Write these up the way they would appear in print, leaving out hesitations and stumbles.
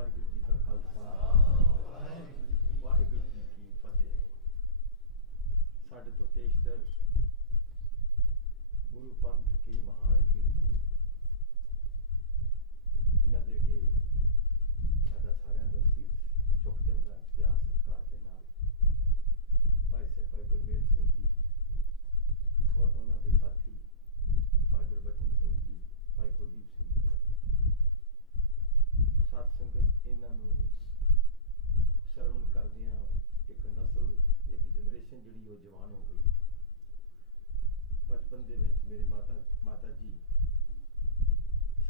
वाहिगुरू जी का खालसा वाहिगुरू जी की फतेह। साढ़े तो पेशतर गुरु पंथ के महान कीर्तन जिन्हां दे अगे साडा सारियां दा सीस झुक जांदा प्यार सत्कार दे नाल भाई साहब भाई गुरमेल सिंह जी और उन्हां दे साथी भाई गुरबचन सिंह जी भाई कुलदीप सिंह जी साध संगत इन्हां नूं श्रवण करदियां एक नस्ल एक जनरेशन जिहड़ी वो जवान हो गई। बचपन दे विच मेरे माता जी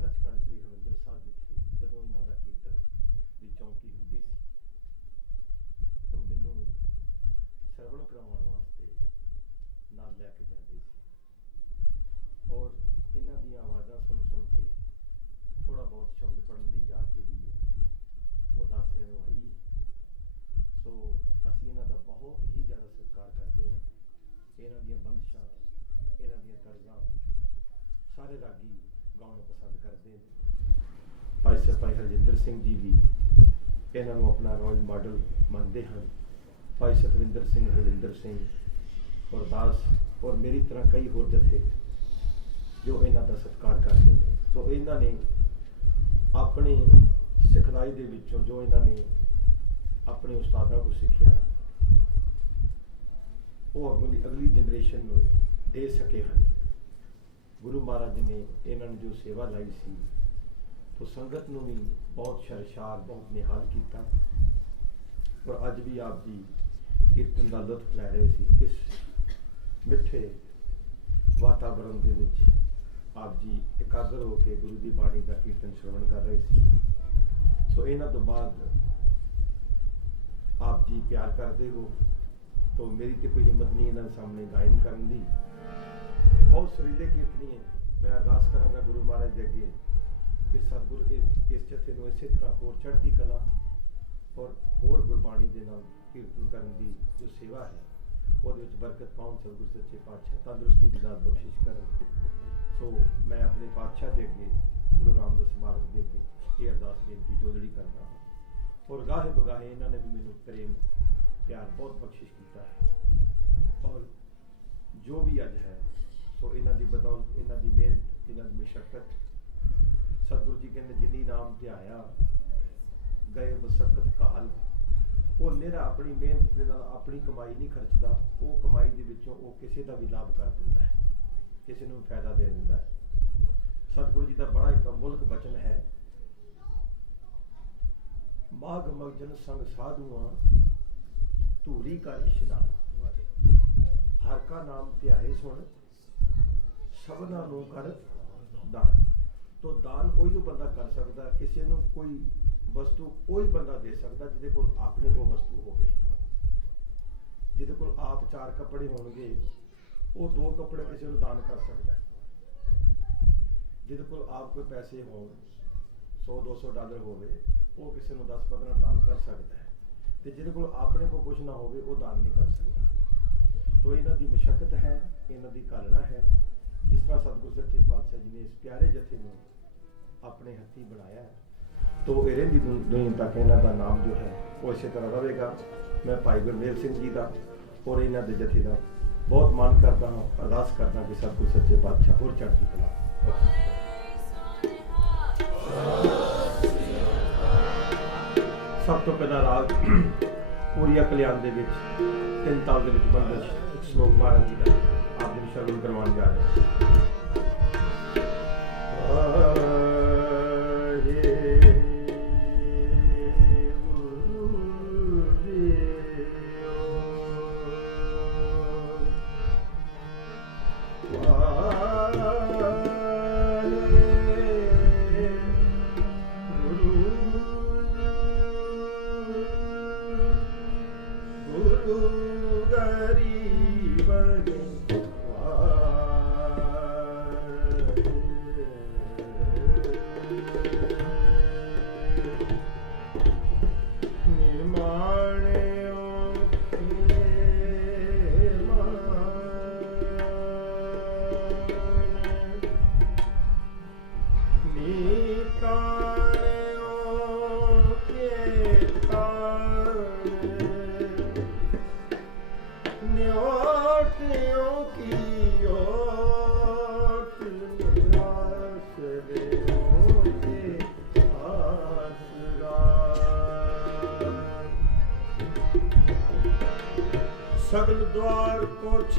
सचखंड श्री हरिमंदिर साहिब विखे जदों इन्हां दा कीर्तन दी चौंकी हुंदी सी तो मैनूं श्रवण करवाउण वास्ते नाल लैके जांदे सी और इन्हां दीयां आवाज़ां सुन सुन के थोड़ा बहुत शब्द पढ़न की जात जी है वो दासियां नूं आई है। सो असीं इन्हां दा बहुत ही ज़्यादा सत्कार करते हैं। इन्हां दीयां बंदिशां इन्हां दीयां तर्जां सारे रागी गाउणा पसंद करते हैं। भाई साहब भाई हरजिंदर सिंह जी भी इन्हां नूं अपना रॉयल मॉडल मानते हैं। भाई सतविंदर सिंह हरविंदर सिंह और दास और मेरी तरह कई होर जथे जो इन्हां दा सत्कार करते हैं। तो इन्हां ने अपनी सिखलाई दे विचों जो इन्हां ने अपने उस्तादां को सीखिया वो अगली जनरेशन नूं दे सके हैं। गुरु महाराज ने इन्हां जो सेवा लाई सी तो संगत नूं भी बहुत शर्शार बहुत निहाल किया और अज भी आप जी कीर्तन का लुत्फ लै रहे सी। किस मिठे वातावरण दे विच आप जी एकाग्र होकर गुरु की बाणी का कीर्तन श्रवण कर रहे थे। सो इन्हां तो बाद आप जी प्यार करते हो तो मेरी तो कोई हिम्मत नहीं इन्हां सामने गायन करन दी। बहुत सुरीले कीर्तनी है। मैं अरदास करांगा गुरु महाराज के अगे कि सतगुरु इस जथे नूं इसे तरह होर चढ़दी कला और होर गुरबाणी दे नाल कीर्तन करन दी जो सेवा है ਉਹਦੇ ਵਿੱਚ बरकत पाउन सतगुरु सच्चे पातशाह तंदुरुस्ती दी नाल बख्शिश करन। सो मैं अपने पातशाह दे अगे गुरु रामदास महाराज दे अगे ये अरदास बेनती जोड़ड़ी करता हूँ और गाहे बगाहे इन्होंने भी मैनू प्रेम प्यार बहुत बख्शिश किया है और जो भी अज है सो इन्हां दी बदौलत इन्हां दी मेहनत इन्हां दी मशक्कत सतगुरु जी कहते जिन्नी नाम ध्याया गए मशक्कत काल वो निरा अपनी मेहनत दे नाल अपनी कमाई नहीं खर्चदा। वो कमाई दे विचों वो किसी का भी लाभ कर दिंदा है किसी नूं फायदा दे दिंदा है। सतगुरु जी का बड़ा एक अमुल्क वचन है माघ मगजन संग साधुआं धूरी का इशनान हर का नाम ध्याए सुन सबना नूं कर दान। तो दान कोई बंदा कर सकता किसी नूं कोई वस्तु कोई बंदा दे सकता जिहदे कोल अपने को वस्तु होवे जिहदे कोल आप चार कपड़े होणगे वो दो कपड़े किसी नूं दान कर सकता है। जिहदे कोल आप कोई पैसे होण $100-200 होवे वो किसी नूं 10-15 दान कर सकता है ते जिहदे कोल अपने को कुछ ना होवे वो दान नहीं कर सकता। तो इन्हां दी मशक्कत है इन्हां दी घालना है। जिस तरह सतगुरु सच्चे पातशाह जी ने इस प्यारे जथे नूं अपने हत्थी बनाया है तो रहिंदी दुनिया तक इन्हां दा नाम जो है वो इस तरह रहेगा। मैं भाई गुरमेल सिंह जी का और इन्हां दे जथे का बहुत मान करता हूँ अरदास करता कि सतगुरु सच्चे पातशाह होर चढ़दी कला। सब तो पहला राग पूरिया कल्याण दे विच 3 ताल दे विच बंदिश श्लोक महाराज जी का आप जी श्रवण करवाने जा रहे हैं।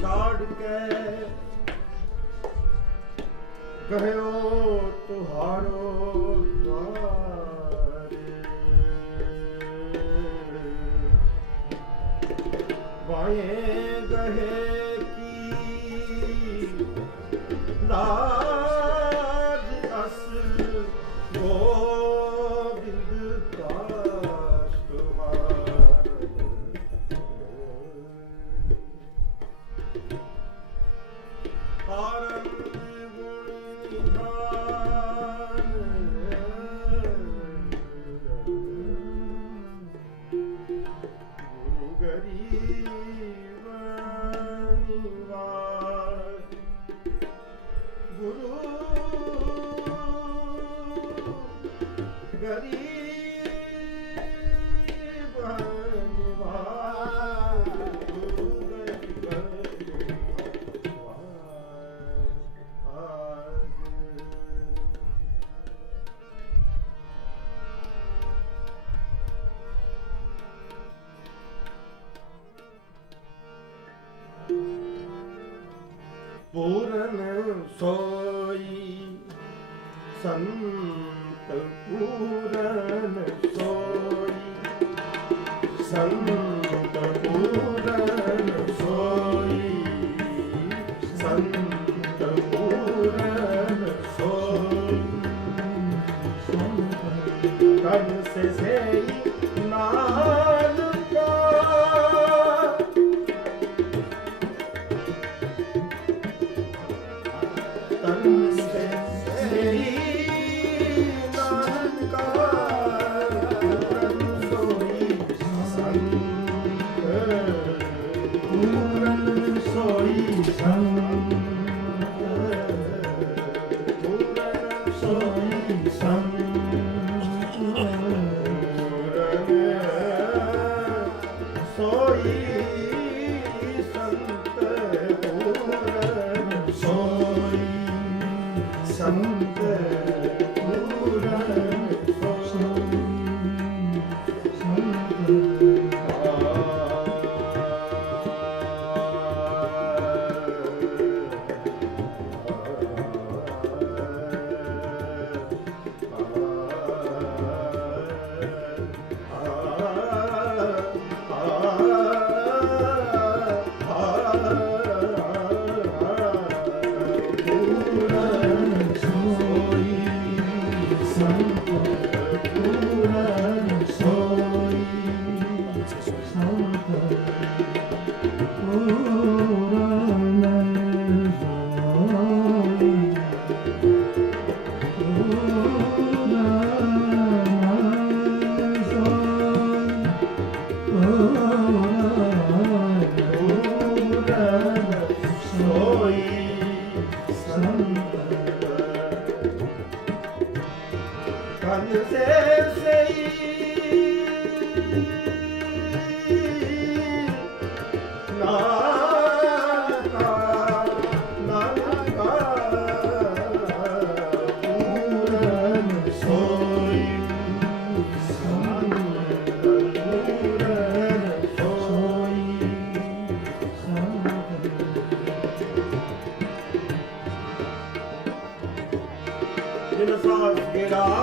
छाड़ के गयो तुहारो द्वारे बाएं गहे की लाज अस गोविंद दास तुम्हारे आनंद पूरन सोई संत पूरन सोई संत पूरन सोई संत पूरन सोई कन से सेई नाल का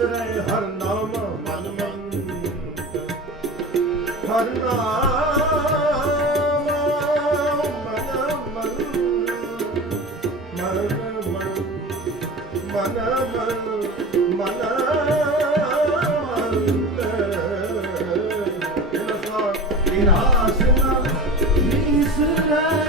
विसरे हर नाम मन मंत हर नाम मन मंत मन मन मन विनाशना विसरे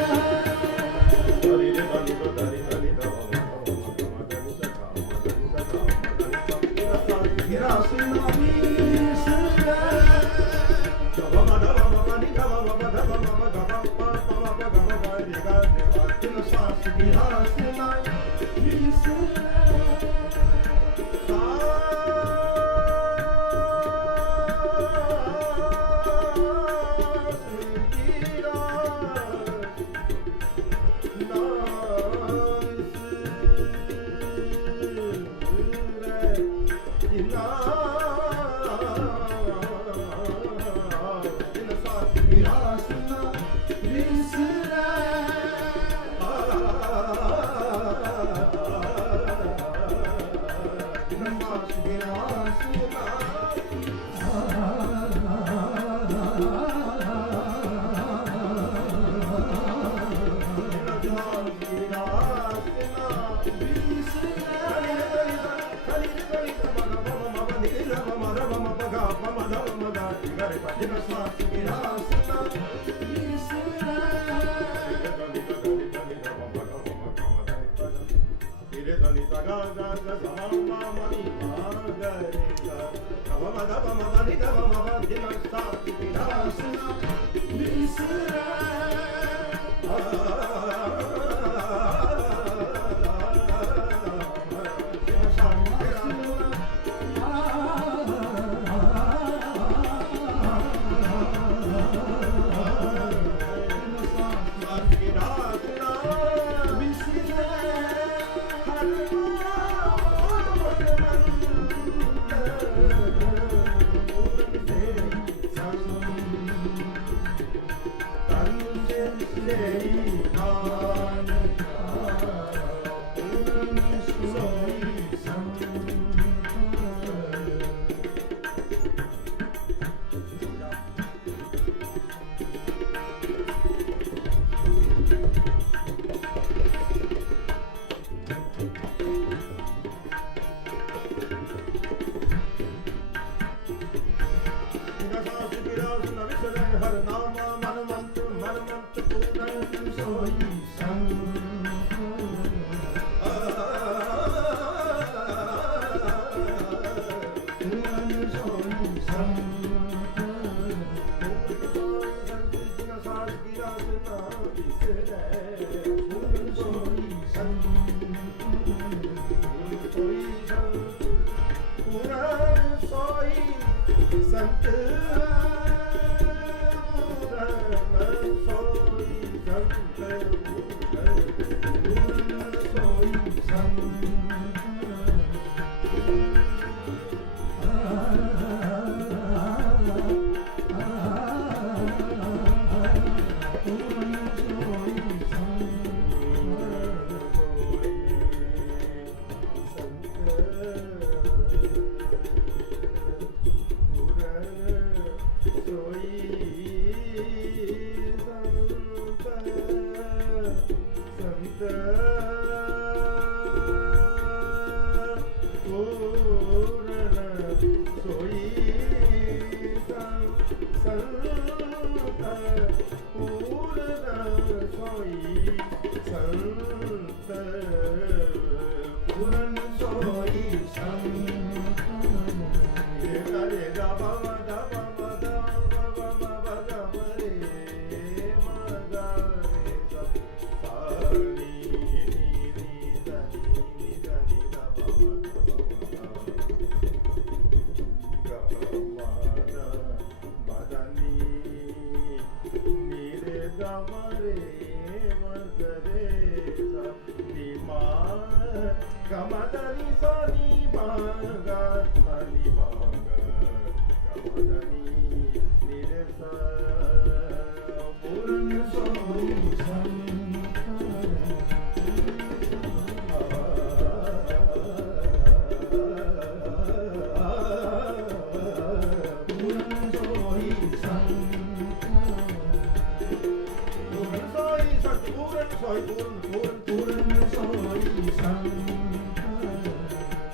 ਸੋਈ ਪੂਰਨ ਪੂਰਨ ਪੂਰਨ ਸੋਈ ਸੰਤ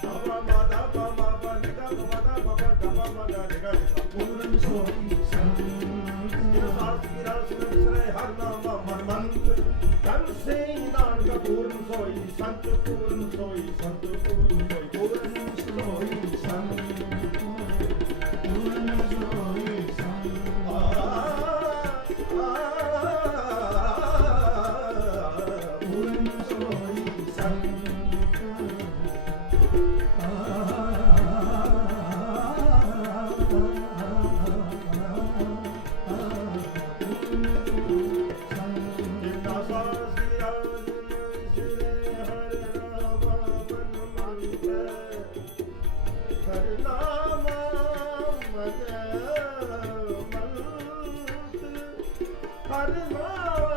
ਬਾਬਾ ਮਾਦਾ ਬਾਬਾ ਬੰਦਾ ਬਾਬਾ ਬਾਬਾ ਦਬਾ ਮਾਦਾ ਨਿਗਾ ਪੂਰਨ ਸੋਈ ਸੰਤ ਜਿਨ ਸਾਥ ਕੀ ਰਲ ਸੁਨ ਵਿਸਰੇ ਹਰ ਨਾਮ ਮਨ ਮੰਤ ਤਨ ਸੇ ਨਾਨਕ ਪੂਰਨ ਸੋਈ ਸੰਤ ਪੂਰਨ ਸੋਈ ਸੰਤ ਪੂਰਨ ਸੋਈ ਪੂਰਨ ਸੋਈ ਸੰਤ ਪੂਰਨ ਸੋਈ ਸੰਤ ਪੂਰਨ ਸੋਈ ਸੰਤ ਜਿਨਾ ਸਾਥ ਕੀ ਰਲ ਸੁਨ ਵਿਸਰੇ ਹਰ ਨਾਮ ਮਨ ਮੰਤ ਹਰ ਨਾਮ ਮਨ ਮੰਤ ਹਰ ਨਾਮ